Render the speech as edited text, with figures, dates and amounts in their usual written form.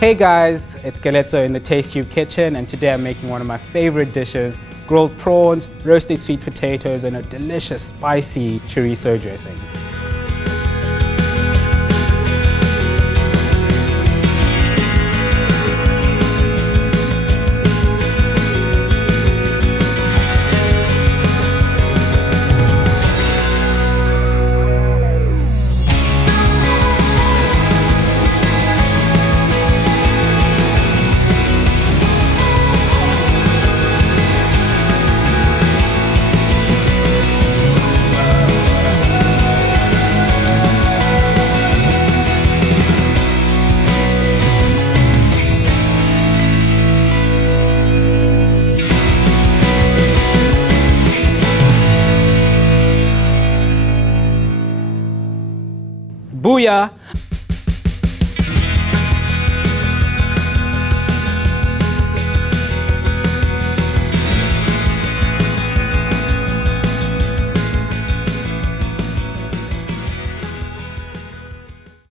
Hey guys, it's Keletso in the TASTETube kitchen, and today I'm making one of my favorite dishes, grilled prawns, roasted sweet potatoes and a delicious spicy chorizo dressing. Booyah!